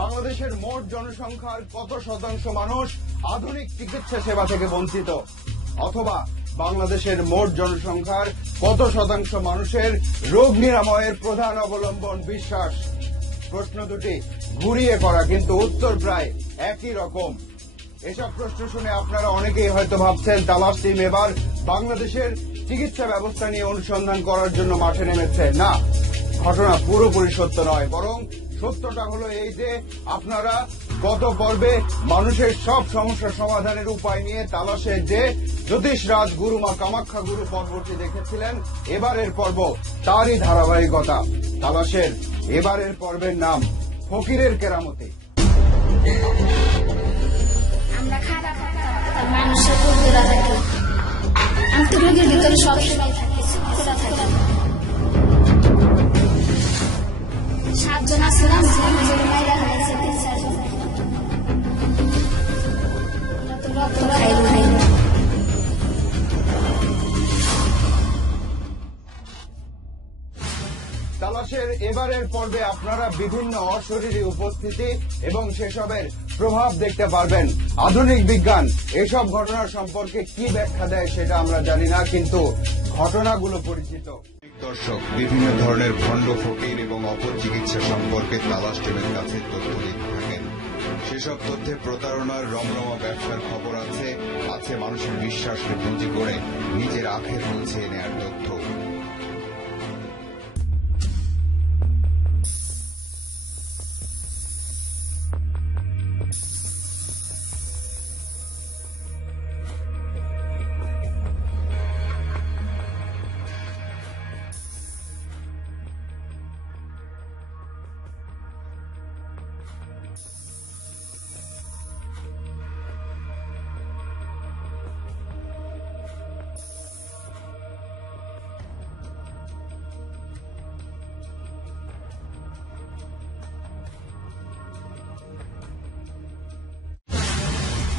বাংলাদেশের মোট জনসংখ্যার কত শতাংশ মানুষ আধুনিক চিকিৎসা সেবা থেকে বঞ্চিত, অথবা বাংলাদেশের মোট জনসংখ্যার কত শতাংশ মানুষের রোগ নিরাময়ের প্রধান অবলম্বন বিশ্বাস। প্রশ্ন দুটি ঘুরিয়ে করা, কিন্তু উত্তর প্রায় একই রকম। এসব প্রশ্ন শুনে আপনারা অনেকেই হয়তো ভাবছেন তালাশ টিম এবার বাংলাদেশের চিকিৎসা ব্যবস্থা নিয়ে অনুসন্ধান করার জন্য মাঠে নেমেছে। না, ঘটনা পুরোপুরি সত্য নয়, বরং সত্যটা হলো এই যে আপনারা গত পর্বে মানুষের সব সমস্যা সমাধানের উপায় নিয়ে তালাশের যে জ্যোতিষ রাজ গুরু মা কামাখ্যা গুরু পর্বটি দেখেছিলেন, এবারের পর্ব তারই ধারাবাহিকতা। তালাশের এবারের পর্বের নাম ফকিরের কেরামতি। মানুষের বন্ধুরা থাকে, আমি তো রোগের ভিতরে সবসময় থাকি। 7 জন আসলাম, মায়েরা হয়েছে 3-4 জন। রক্ত খাইল নাই। তালাশের এবারের পর্বে আপনারা বিভিন্ন অশরীরী উপস্থিতি এবং সেসবের প্রভাব দেখতে পারবেন। আধুনিক বিজ্ঞান এসব ঘটনা সম্পর্কে কি ব্যাখ্যা দেয় সেটা আমরা জানি না, কিন্তু ঘটনাগুলো পরিচিত। দর্শক বিভিন্ন ধরনের ভণ্ড ফকির এবং অপচিকিৎসা সম্পর্কে তালাশ টিমের কাছে তথ্য দিতে থাকেন। সেসব তথ্যে প্রতারণার রমরমা ব্যবসার খবর আছে, মানুষের বিশ্বাসকে পুঁজি করে নিজের আখের পৌঁছে নেয়ার তথ্য।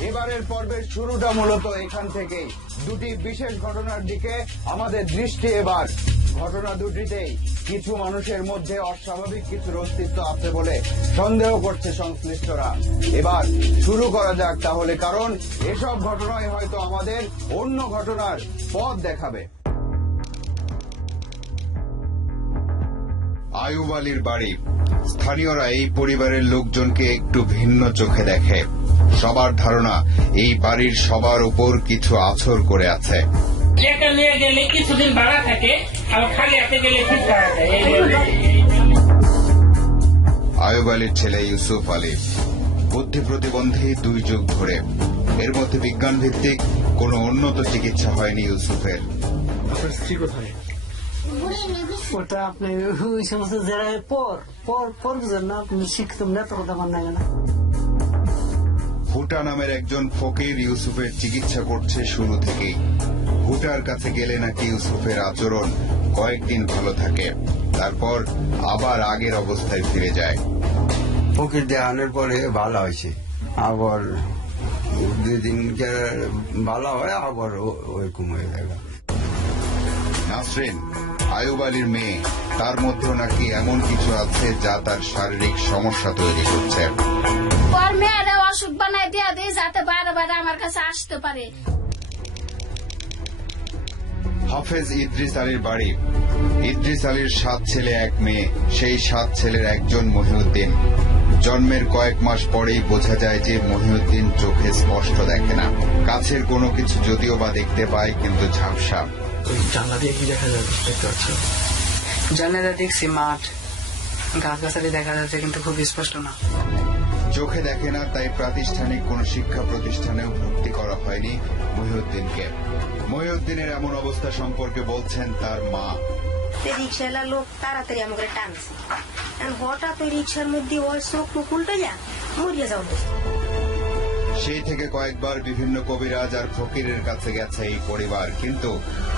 এবারের পর্বের শুরুটা মূলত এখান থেকেই। দুটি বিশেষ ঘটনার দিকে আমাদের দৃষ্টি এবার। ঘটনা দুটিতেই কিছু মানুষের মধ্যে অস্বাভাবিক কিছুর অস্তিত্ব আছে বলে সন্দেহ করছে সংশ্লিষ্টরা। এবার শুরু করা যাক তাহলে, কারণ এসব ঘটনায় হয়তো আমাদের অন্য ঘটনার পথ দেখাবে। আয়ুব আলীর বাড়ি। স্থানীয়রা এই পরিবারের লোকজনকে একটু ভিন্ন চোখে দেখে। সবার ধারণা এই বাড়ির সবার উপর কিছু আছর করে আছে। কিছুদিন ভাড়া থাকে, খালি হাতে গেলে আয়ুব আলীর ছেলে ইউসুফ আলী বুদ্ধি প্রতিবন্ধী 2 যুগ ধরে। এর মধ্যে বিজ্ঞান ভিত্তিক কোন উন্নত চিকিৎসা হয়নি ইউসুফের। ওটা আপনি ওই সমস্ত জায়গায় পর বুঝেন না, আপনি শিখতাম না, তখন আমার নাই না। হুটা নামের একজন ফকির ইউসুফের চিকিৎসা করছে শুরু থেকেই। হুটার কাছে গেলে নাকি ইউসুফের আচরণ কয়েকদিন ভালো থাকে, তারপর আবার আগের অবস্থায় ফিরে যায়। ফকির দেখানোর পরে ভালো হয়েছে, আবার 2 দিন ভালো হয়, আবার ওইরকম হয়ে যায়। নাসরিন আয়ুব আলীর মেয়ে, তার মধ্যেও নাকি এমন কিছু আছে যা তার শারীরিক সমস্যা তৈরি করছে। মেয়েরা অসুখ বানাই দিয়া দিয়ে যাতে বারে বারে আমার কাছে আসতে পারে। হাফেজ ইদ্রিস আলীর বাড়ি। ইদ্রিস আলীর 7 ছেলে 1 মেয়ে। সেই 7 ছেলের একজন মহিউদ্দিন। জন্মের কয়েক মাস পরেই বোঝা যায় যে মহিউদ্দিন চোখে স্পষ্ট দেখে না। কাছের কোনো কিছু যদিও বা দেখতে পায়, কিন্তু ঝাপসা। জানলা দিয়ে কি দেখা যাচ্ছে দেখতে পাচ্ছ? জানলা দেখছি মাঠ, গাছগাছালি দেখা যাচ্ছে, কিন্তু খুব স্পষ্ট না। চোখে দেখে না, তাই প্রাতিষ্ঠানিক কোন শিক্ষা প্রতিষ্ঠানেও ভর্তি করা হয়নি মহিউদ্দিনকে। মহিউদ্দিনের এমন অবস্থা সম্পর্কে বলছেন তার মা। রিক্সাওয়ালা লোক তাড়াতাড়ি আমাকে টানছে, হঠাৎ ওই রিক্সার মধ্যে ওই চোখ মুখ উল্টে যা মরিয়া যাও। সেই থেকে কয়েকবার বিভিন্ন কবিরাজ আর ফকিরের কাছে গেছে এই পরিবার, কিন্তু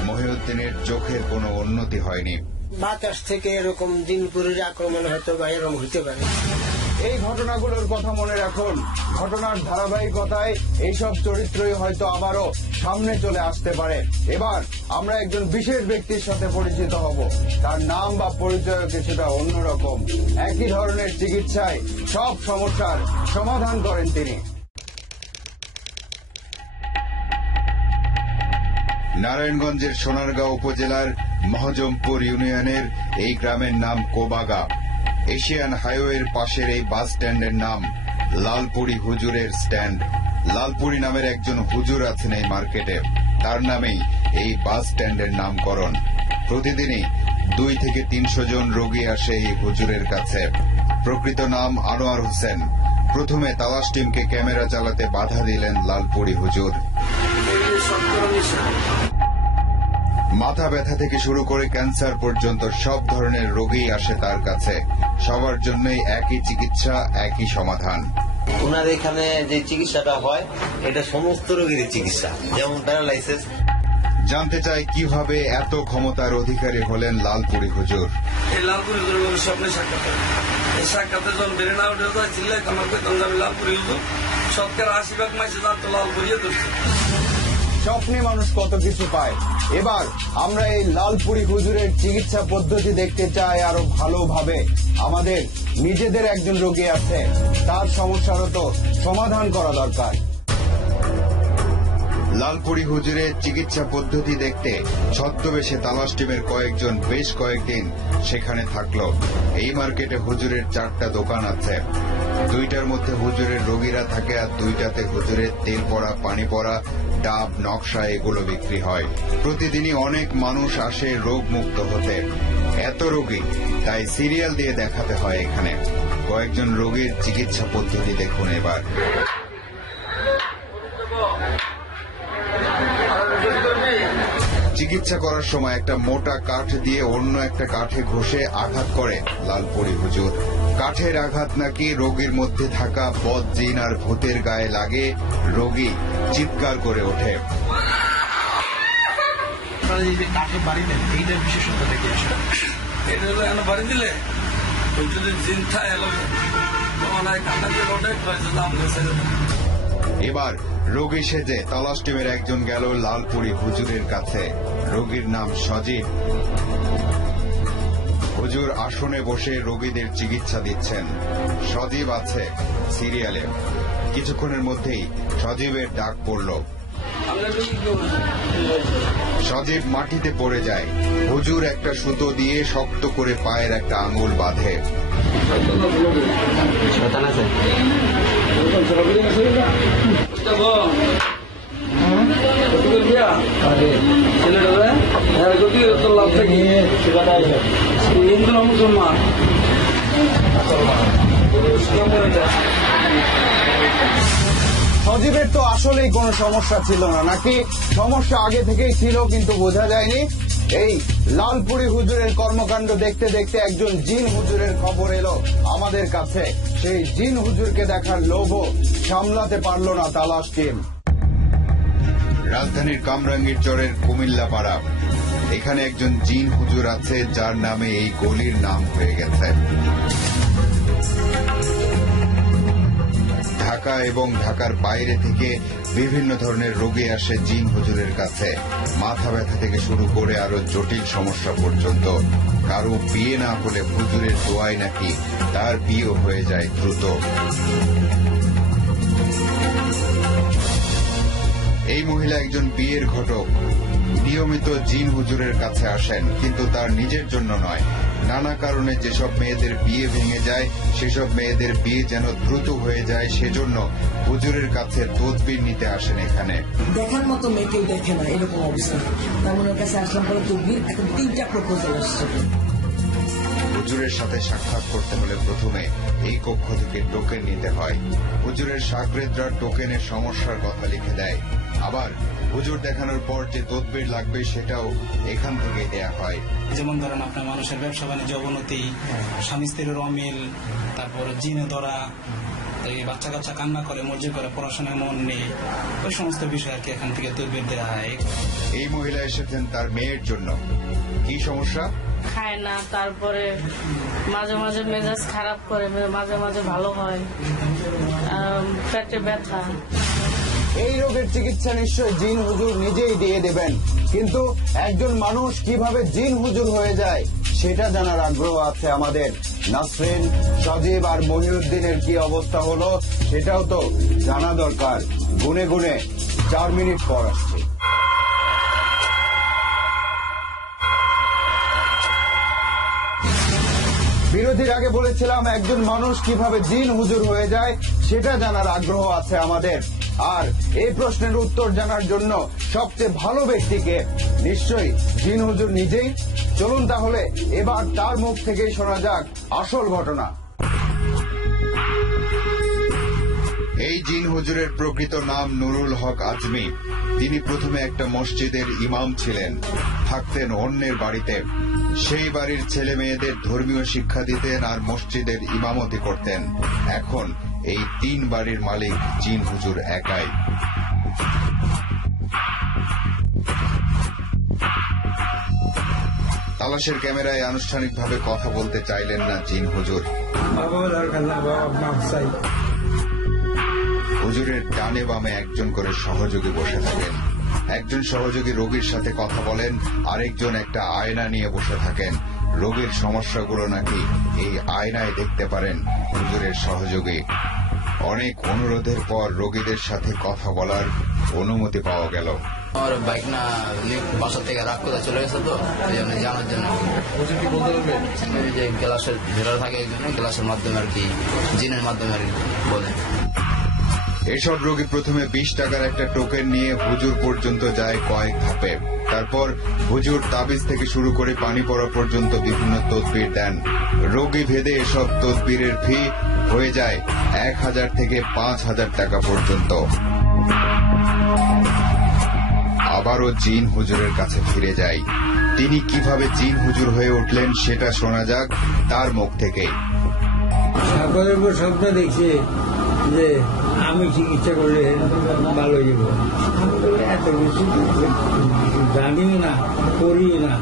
মহিউদ্দিনের চোখের কোনো উন্নতি হয়নি। বাতাস থেকে এরকম দিনপুরের আক্রমণ হয়তো বা এরকম হইতে পারে। এই ঘটনাগুলোর কথা মনে রাখুন। ঘটনার ধারাবাহিকতায় এইসব চরিত্রই হয়তো আবারও সামনে চলে আসতে পারে। এবার আমরা একজন বিশেষ ব্যক্তির সাথে পরিচিত হব। তার নাম বা পরিচয় কিছুটা অন্যরকম। একই ধরনের চিকিৎসায় সব সমস্যার সমাধান করেন তিনি। নারায়ণগঞ্জের সোনারগাঁও উপজেলার মহজমপুর ইউনিয়নের এই গ্রামের নাম কোবাগা। এশিয়ান হাইওয়ের পাশের এই বাস স্ট্যান্ডের নাম লালপুরি হুজুরের স্ট্যান্ড। লালপুরি নামের একজন হুজুর আছেন এই মার্কেটে, তার নামেই এই বাস স্ট্যান্ডের নামকরণ। প্রতিদিনই 2 থেকে 300 জন রোগী আসে এই হুজুরের কাছে। প্রকৃত নাম আনোয়ার হোসেন। প্রথমে তালাশ টিমকে ক্যামেরা চালাতে বাধা দিলেন লালপুরি হুজুর। মাথা ব্যথা থেকে শুরু করে ক্যান্সার পর্যন্ত সব ধরনের রোগী আসে তার কাছে। সবার জন্যই একই চিকিৎসা, একই সমাধান। ওনার এখানে যে চিকিৎসাটা হয় এটা সমস্ত রোগীর চিকিৎসা, যেমন প্যারালাইসিস। জানতে চাই কিভাবে এত ক্ষমতার অধিকারী হলেন লালপুরি হুজুর। এই লালপুরি হুজুরের স্বপ্নে সাক্ষাৎ হয়। এই সাক্ষাতে যখন বেড়ে না উঠে তো চিল্লাই আমার কইতাম যাবে লালপুরি হুজুর। সবকে 80 মাইসে জানতো লালপুরিয়ে ধরছে। স্বপ্নে মানুষ কত কিছু পায়। এবার আমরা এই লালপুরি হুজুরের চিকিৎসা পদ্ধতি দেখতে চাই আরো ভালোভাবে। আমাদের নিজেদের একজন রোগী আছে, তার সমস্যারও তো সমাধান করা দরকার। লালপুরি হুজুরের চিকিৎসা পদ্ধতি দেখতে ছদ্মবেশে তালাশ টিমের কয়েকজন বেশ কয়েকদিন সেখানে থাকলো। এই মার্কেটে হুজুরের 4টা দোকান আছে। 2টার মধ্যে হুজুরের রোগীরা থাকে, আর 2টাতে হুজুরের তেল পড়া, পানি পড়া, ডাব, নকশা এগুলো বিক্রি হয়। প্রতিদিনই অনেক মানুষ আসে রোগ মুক্ত হতে। এত রোগী, তাই সিরিয়াল দিয়ে দেখাতে হয় এখানে। কয়েকজন রোগীর চিকিৎসা পদ্ধতি দেখুন এবার। চিকিৎসা করার সময় একটা মোটা কাঠ দিয়ে অন্য একটা কাঠে ঘষে আঘাত করে লালপুরি হুজুর। কাঠের আঘাত নাকি রোগীর মধ্যে থাকা বদ জিন আর ভূতের গায়ে লাগে। রোগী চিৎকার করে ওঠে। কাঠে বাড়ি দেন, এইটার বিশেষত্বটা কি? এটা হলো এনে বাড়ি দিলে ওই যদি জিন থাকে তখন কান্নাকে ওটাই দাম গেছে। এবার রোগী সেজে তালাশ টিমের একজন গেল লালপুরি হুজুরের কাছে। রোগীর নাম সজীব। হুজুর আসনে বসে রোগীদের চিকিৎসা দিচ্ছেন। সজীব আছে সিরিয়ালে। কিছুক্ষণের মধ্যেই সজীবের ডাক পড়ল। সজীব মাটিতে পড়ে যায়। হুজুর একটা সুতো দিয়ে শক্ত করে পায়ের একটা আঙুল বাঁধে। সজীবের তো আসলেই কোনো সমস্যা ছিল না, নাকি সমস্যা আগে থেকেই ছিল কিন্তু বোঝা যায়নি? এই লালপুরি হুজুরের কর্মকাণ্ড দেখতে দেখতে একজন জিন হুজুরের খবর এলো আমাদের কাছে। সেই জিন হুজুরকে দেখার লোভও সামলাতে পারল না তালাশ টিম। রাজধানীর কামরাঙ্গীর চরের কুমিল্লা পাড়া। এখানে একজন জিন হুজুর আছে যার নামে এই গলির নাম হয়ে গেছে। ঢাকা এবং ঢাকার বাইরে থেকে বিভিন্ন ধরনের রোগী আসে জিন হুজুরের কাছে। মাথা ব্যথা থেকে শুরু করে আরো জটিল সমস্যা পর্যন্ত। কারো বিয়ে না হলে হুজুরের দোয়ায় নাকি তার বিয়ে হয়ে যায় দ্রুত। এই মহিলা একজন বিয়ের ঘটক। নিয়মিত জিন হুজুরের কাছে আসেন, কিন্তু তার নিজের জন্য নয়। নানা কারণে যেসব মেয়েদের বিয়ে ভেঙে যায়, সেসব মেয়েদের বিয়ে যেন দ্রুত হয়ে যায়, সেজন্য হুজুরের কাছে তদবির নিতে আসেন এখানে। দেখার মতো মেয়ে কেউ দেখে না, এরকম অবস্থা। তার কাছে আসলাম পরে তদবির এখন 3টা প্রপোজাল আসছে। হুজুরের সাথে সাক্ষাৎ করতে হলে প্রথমে এই কক্ষ থেকে টোকেন নিতে হয়। হুজুরের শাগরেদরা টোকেনের সমস্যার কথা লিখে দেয়। আবার হুজুর দেখানোর পর যে তদবির লাগবে সেটাও এখান থেকে দেয়া হয়। যেমন ধরেন আপনার মানুষের ব্যবসা বাণিজ্য অবনতি, স্বামী স্ত্রীর অমিল, তারপর জিনে ধরা, তো এই বাচ্চা কাচ্চা কান্না করে মর্জি করে পড়াশোনায় মন নেই, ওই সমস্ত বিষয় আর কি এখান থেকে তদবির দেওয়া হয়। এই মহিলা এসেছেন তার মেয়ের জন্য। কি সমস্যা? খায় না, তারপরে মাঝে মাঝে মেজাজ খারাপ করে, মাঝে মাঝে ভালো হয়, পেটে ব্যথা। এই রোগের চিকিৎসা নিশ্চয় জিন হুজুর নিজেই দিয়ে দেবেন, কিন্তু একজন মানুষ কিভাবে জিন হুজুর হয়ে যায় সেটা জানার আগ্রহ আছে আমাদের। নাসরিন, সজীব আর মহিউদ্দিনের কি অবস্থা হলো সেটাও তো জানা দরকার। গুনে গুনে 4 মিনিট পর আসছে। বিরতির আগে বলেছিলাম একজন মানুষ কিভাবে জিন হুজুর হয়ে যায় সেটা জানার আগ্রহ আছে আমাদের। আর এই প্রশ্নের উত্তর জানার জন্য সবচেয়ে ভালো ব্যক্তিকে নিশ্চয়ই জিন হুজুর নিজেই। চলুন তাহলে এবার তার মুখ থেকেই শোনা যাক আসল ঘটনা। এই জিন হুজুরের প্রকৃত নাম নুরুল হক আজমি। তিনি প্রথমে একটা মসজিদের ইমাম ছিলেন, থাকতেন অন্যের বাড়িতে। সেই বাড়ির ছেলে মেয়েদের ধর্মীয় শিক্ষা দিতেন আর মসজিদের ইমামতি করতেন। এখন এই 3 বাড়ির মালিক জিন হুজুর একাই। তালাশের ক্যামেরায় আনুষ্ঠানিকভাবে কথা বলতে চাইলেন না জিন হুজুর। হুজুরের ডানে বামে একজন করে সহযোগী বসে থাকেন। একজন সহযোগী রোগীর সাথে কথা বলেন, আরেকজন একটা আয়না নিয়ে বসে থাকেন। রোগীর সমস্যাগুলো নাকি এই আয়নায় দেখতে পারেন হুজুরের সহযোগী। অনেক অনুরোধের পর রোগীদের সাথে কথা বলার অনুমতি পাওয়া গেল। আমার বাইক না বাসা থেকে রাগ করে চলে গেছে, তো এই জন্য জানার জন্য যে গ্লাসের ভিতরে থাকে, এই জন্য গ্লাসের মাধ্যমে আর কি, জিনের মাধ্যমে আর কি বলে। এসব রোগী প্রথমে 20 টাকার একটা টোকেন নিয়ে হুজুর পর্যন্ত যায় কয়েক ধাপে। তারপর হুজুর তাবিজ থেকে শুরু করে পানি পড়া পর্যন্ত বিভিন্ন তদবির দেন। রোগী ভেদে এসব তদবিরের ফি হয়ে যায় 1000 থেকে 5000 টাকা পর্যন্ত। আবারও জিন হুজুরের কাছে ফিরে যাই। তিনি কিভাবে জিন হুজুর হয়ে উঠলেন সেটা শোনা যাক তার মুখ থেকে। সাগরের উপর স্বপ্ন দেখছে যে আমি চিকিৎসা করলে ভালো হয়ে যাব। এত কিছু জানিও না, করিও না,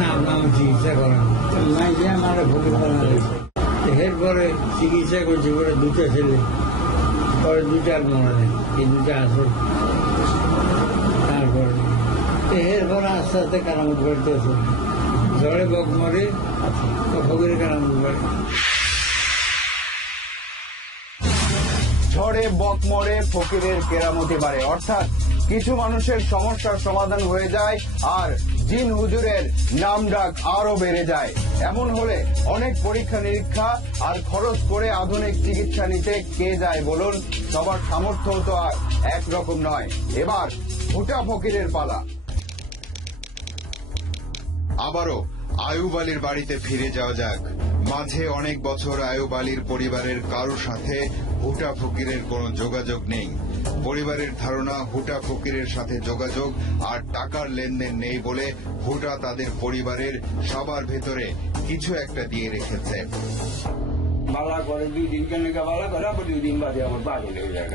না আমি চিকিৎসা করেন নাই যে আমার ভোগে করা হয়েছে। এরপরে চিকিৎসা করছে, পরে 2টা ছেলে, পরে 2টার মনে নেই, এই 2টা আসল। তারপরে এরপরে আস্তে আস্তে কারামত করতেছে, ঝড়ে বক মরে ফকিরে কারামত করে। ঝড়ে বক মরে ফকিরের কেরামতি বাড়ে, অর্থাৎ কিছু মানুষের সমস্যার সমাধান হয়ে যায় আর জিন হুজুরের নাম ডাক আরো বেড়ে যায়। এমন হলে অনেক পরীক্ষা নিরীক্ষা আর খরচ করে আধুনিক চিকিৎসা নিতে কে যায় বলুন? সবার সামর্থ্য তো আর একরকম নয়। এবার ভুটা ফকিরের পালা। আবারও আয়ুব আলীর বাড়িতে ফিরে যাওয়া যাক। মাঝে অনেক বছর আয়ুব আলীর পরিবারের কারো সাথে হুটা ফকিরের কোনো যোগাযোগ নেই। পরিবারের ধারণা হুটা ফকিরের সাথে যোগাযোগ আর টাকার লেনদেন নেই বলে হুটা তাদের পরিবারের সবার ভেতরে কিছু একটা দিয়ে রেখেছে। বালা করে 2 দিন কেন বালা করে, আবার 2 দিন বাদে আমার বাড়ি লেগে যায়।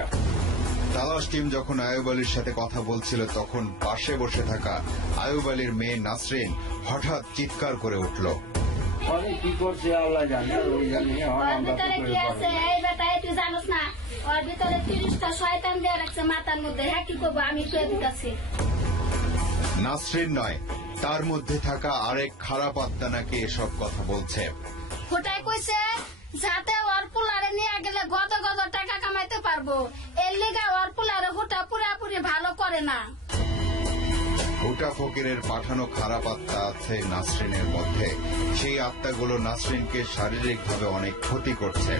তালাশ টিম যখন আয়ুব আলীর সাথে কথা বলছিল তখন পাশে বসে থাকা আয়ুব আলীর মেয়ে নাসরিন হঠাৎ চিৎকার করে উঠল। কি করছে আল্লাহ জানে, ওই জানে। ওর ভিতরে কি আছে এই বেটা, তুই জানোস না? ওর ভিতরে 30টা শয়তান দিয়ে রাখছে মাথার মধ্যে। হ্যাঁ, কি করবো আমি? কে দিতেছি? নাসরিন নয়, তার মধ্যে থাকা আরেক খারাপ আত্মা নাকি এসব কথা বলছে। হোটাই কইছে যাতে ওর পুলারে নিয়ে গেলে গত গত টাকা কামাইতে পারবো, এর লেগে ওর পুলারে হোটা পুরাপুরি ভালো করে না। হুটা ফকিরের পাঠানো খারাপ আত্মা আছে নাসরিনের মধ্যে। সেই আত্মাগুলো নাসরিনকে শারীরিকভাবে অনেক ক্ষতি করছে।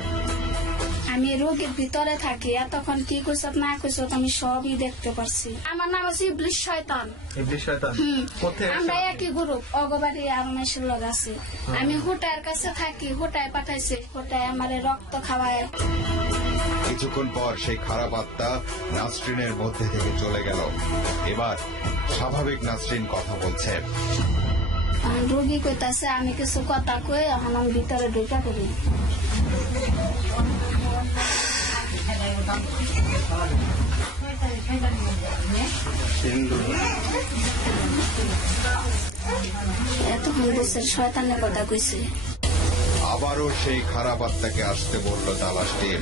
আমি রোগের ভিতরে থাকি, এতক্ষণ কি কইছ না কইছ আমি সবই দেখতে পারছি। আমার নাম হচ্ছে ইবলিশ শয়তান। ইবলিশ শয়তান কোথায়? আমরা একই গ্রুপ, অগবাড়ি আরমেশের লোক আছে। আমি হোটার কাছে থাকি, হোটায় পাঠাইছে, হোটায় আমারে রক্ত খাওয়ায়। কিছুক্ষণ পর সেই খারাপ আত্মা নাসরিনের মধ্যে থেকে চলে গেল। এবার স্বাভাবিক নাসরিন কথা বলছে। রোগী কইতাছে আমি কিছু কথা কই, এখন আমি ভিতরে ঢুকা করি। এতক্ষণ বছর শয়তানের কথা কইছে। আবারও সেই খারাপ আত্মাকে আসতে বলল তালাশ টিম।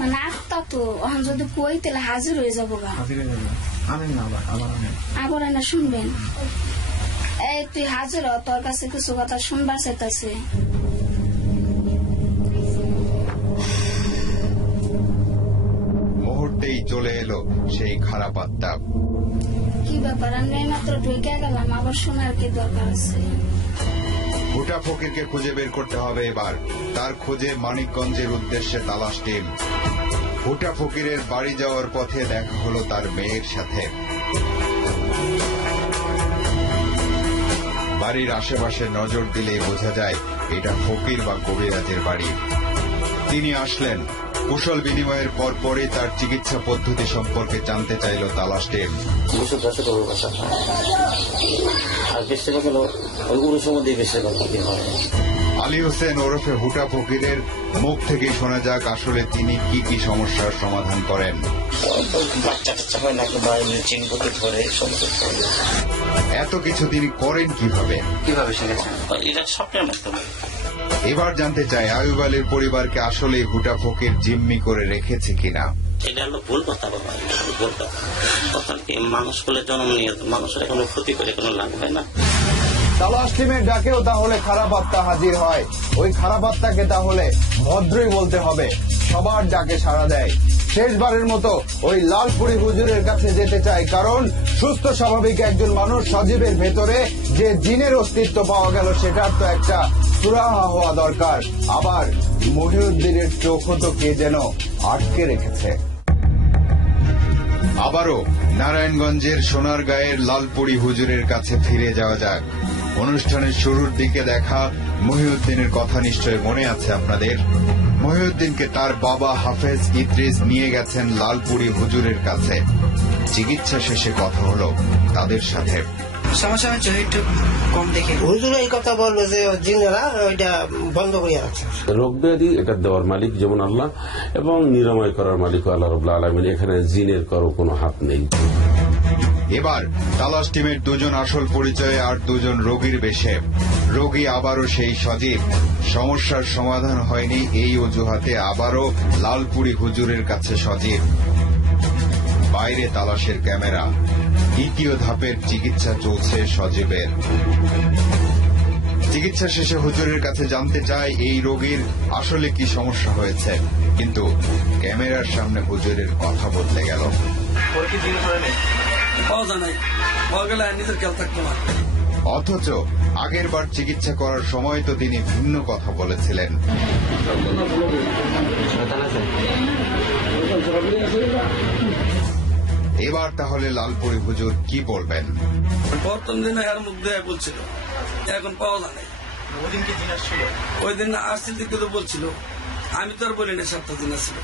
মানে আত্মা তো এখন যদি কই তাহলে হাজির হয়ে যাবো গা। আবার না শুনবেন, এই তুই হাজির হ, তোর কাছে কিছু কথা শুনবার চাইতেছে। মুহূর্তেই চলে এলো সেই খারাপ আত্মা। কি ব্যাপার, আমি মাত্র ঢুকে গেলাম, আবার শোনার কি দরকার আছে? ভুটা ফকিরকে খুঁজে বের করতে হবে এবার। তার খোঁজে মানিকগঞ্জের উদ্দেশ্যে তালাশ টিম। ভুটা ফকিরের বাড়ি যাওয়ার পথে দেখা হলো তার মেয়ের সাথে। বাড়ির আশেপাশে নজর দিলে বোঝা যায় এটা ফকির বা কবিরাজের বাড়ি। তিনি আসলেন। কুশল বিনিময়ের পরপরই তার চিকিৎসা পদ্ধতি সম্পর্কে জানতে চাইল তালাশ টিম। আলী হোসেন ওরফে হুটা ফকিরের মুখ থেকে শোনা যাক আসলে তিনি কি কি সমস্যার সমাধান করেন। এত কিছু তিনি করেন কিভাবে শিখেছেন? এটা স্বপ্নের মাধ্যমে। এবার জানতে চাই আয়ুব আলীর পরিবারকে আসলে হুটা ফকির জিম্মি করে রেখেছে কিনা। এটা হলো ভুল কথা বাবা, ভুল কথা। কথা কি, মানুষ বলে জন্ম নিয়ে মানুষের কোনো ক্ষতি করে কোনো লাভ হয় না। তালাশ টিমের ডাকেও তাহলে খারাপ আত্মা হাজির হয়। ওই খারাপ আত্মাকে তাহলে ভদ্রই বলতে হবে, সবার ডাকে সাড়া দেয়। শেষবারের মতো ওই লালপুরি হুজুরের কাছে যেতে চায়, কারণ সুস্থ স্বাভাবিক একজন মানুষ সজীবের ভেতরে যে জিনের অস্তিত্ব পাওয়া গেল সেটার তো একটা সুরাহা হওয়া দরকার। আবার মহিউদ্দিনের চোখও তো কে যেন আটকে রেখেছে। আবারও নারায়ণগঞ্জের সোনারগাঁয়ের লালপুরি হুজুরের কাছে ফিরে যাওয়া যাক। অনুষ্ঠানের শুরুর দিকে দেখা মহিউদ্দিনের কথা নিশ্চয় মনে আছে আপনাদের। মহিউদ্দিনকে তার বাবা হাফেজ ইদ্রিস নিয়ে গেছেন লালপুরি হুজুরের কাছে। চিকিৎসা শেষে কথা হলো তাদের সাথে। সমস্যা হচ্ছে একটু কম দেখে হুজুর এই কথা বললো যে জিনেরা ওইটা বন্ধ করে রাখছে। রোগ ব্যাধি এটা দেওয়ার মালিক যেমন আল্লাহ, এবং নিরাময় করার মালিক আল্লাহ রাব্বুল আলামিন। এখানে জিনের কারো কোনো হাত নেই। এবার তালাশ টিমের দুজন আসল পরিচয়ে আর দুজন রোগীর বেশে। রোগী আবারও সেই সজীব। সমস্যার সমাধান হয়নি এই অজুহাতে আবারও লালপুরি হুজুরের কাছে সজীব। বাইরে তালাশের ক্যামেরা। দ্বিতীয় ধাপের চিকিৎসা চলছে সজীবের। চিকিৎসা শেষে হুজুরের কাছে জানতে চায় এই রোগীর আসলে কি সমস্যা হয়েছে, কিন্তু ক্যামেরার সামনে হুজুরের কথা বদলে গেল। অথচ আগের বার চিকিৎসা করার সময় তো তিনি ভিন্ন কথা বলেছিলেন। এবার তাহলে লালপুরি হুজুর কি বলবেন? প্রথম দিনে এর মুখ দেয়া বলছিল, এখন পাওয়া যায় না। ওই দিন আসছিল দিকে তো বলছিল, আমি তো আর বলি না 7 দিন আসছিল।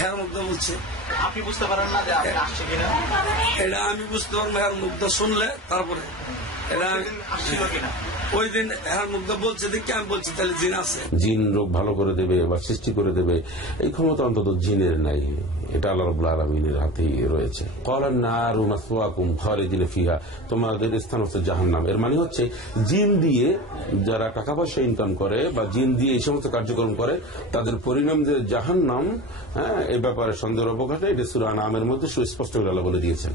হের মুখ দিয়ে বলছে। আপনি বুঝতে পারেন না যে আপনি আসছে কিনা? এটা আমি বুঝতে পারবো হের মুখ দিয়ে শুনলে, তারপরে এটা আসছিল কিনা। ওই দিন হের মুখ দিয়ে বলছে দেখি আমি বলছি তাহলে জিন আছে। জিন রোগ ভালো করে দেবে বা সৃষ্টি করে দেবে এই ক্ষমতা অন্তত জিনের নাই। এটা আল্লাহ রাব্বুল আলামিনের হাতেই রয়েছে। ক্বালান নারু মাসওয়াকুম খালিদিন ফিহা, তোমাদের স্থান হচ্ছে জাহান্নাম। এর মানে হচ্ছে জিন দিয়ে যারা টাকা পয়সা ইনকাম করে বা জিন দিয়ে এই সমস্ত কার্যক্রম করে তাদের পরিণাম যে জাহান্নাম, হ্যাঁ, এই ব্যাপারে সন্দেহের অবকাশ নেই। এটা সূরা আনআমের মধ্যে সুস্পষ্ট করে আল্লাহ বলে দিয়েছেন।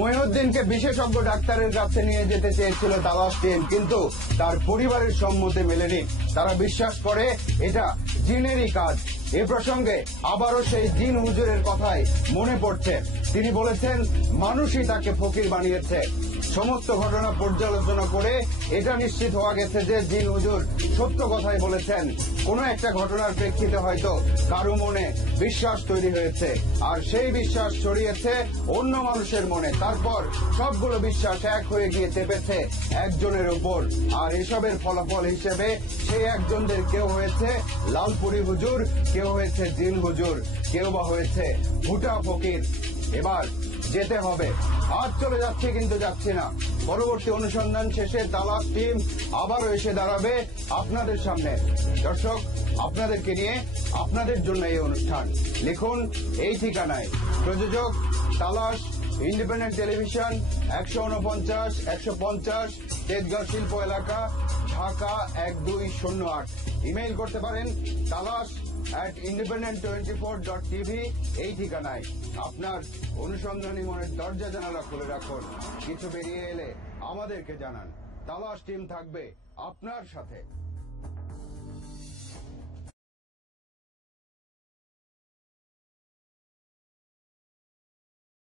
মহিউদ্দিনকে বিশেষজ্ঞ ডাক্তারের কাছে নিয়ে যেতে চেয়েছিল তালাশ টিম, কিন্তু তার পরিবারের সম্মতি মেলেনি। তারা বিশ্বাস করে এটা জিনেরই কাজ। এ প্রসঙ্গে আবারও সেই জিন হুজুরের কথাই মনে পড়ছে। তিনি বলেছেন মানুষই তাকে ফকির বানিয়েছে। সমস্ত ঘটনা পর্যালোচনা করে এটা নিশ্চিত হওয়া গেছে যে জিন হুজুর সত্য কথাই বলেছেন। কোন একটা ঘটনার প্রেক্ষিতে হয়তো কারো মনে বিশ্বাস তৈরি হয়েছে, আর সেই বিশ্বাস ছড়িয়েছে অন্য মানুষের মনে। তারপর সবগুলো বিশ্বাস এক হয়ে গিয়ে চেপেছে একজনের উপর, আর এসবের ফলাফল হিসেবে সেই একজনদের কেউ হয়েছে লালপুরি হুজুর, কেউ হয়েছে জিন হুজুর, কেউ বা হয়েছে ভুটা ফকির। এবার যেতে হবে। আজ চলে যাচ্ছে কিন্তু যাচ্ছে না। পরবর্তী অনুসন্ধান শেষে তালাশ টিম আবারও এসে দাঁড়াবে আপনাদের সামনে। দর্শক, আপনাদেরকে নিয়ে, আপনাদের জন্য এই অনুষ্ঠান। লিখুন এই ঠিকানায়। প্রযোজক তালাশ, ইন্ডিপেন্ডেন্ট টেলিভিশন, 149-150 তেজগাঁও শিল্প এলাকা, ঢাকা 1208। ইমেইল করতে পারেন talas@independent24.tv। এই ঠিকানায় আপনার অনুসন্ধানী মনের দরজা জানালা খুলে রাখুন। কিছু বেরিয়ে এলে আমাদেরকে জানান। তালাশ টিম থাকবে আপনার সাথে।